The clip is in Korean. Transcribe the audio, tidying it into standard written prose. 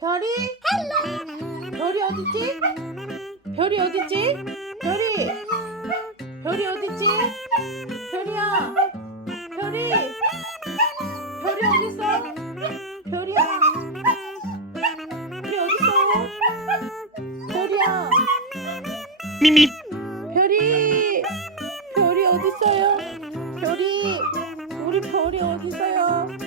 별이? 별이 어딨지? 별이 어딨지? 별이 어딨지? 별이야, 별이 어딨어? 별이야, 별이 어딨어? 별이야, 미미 별이 어딨어요? 별이, 우리 별이 어딨어요?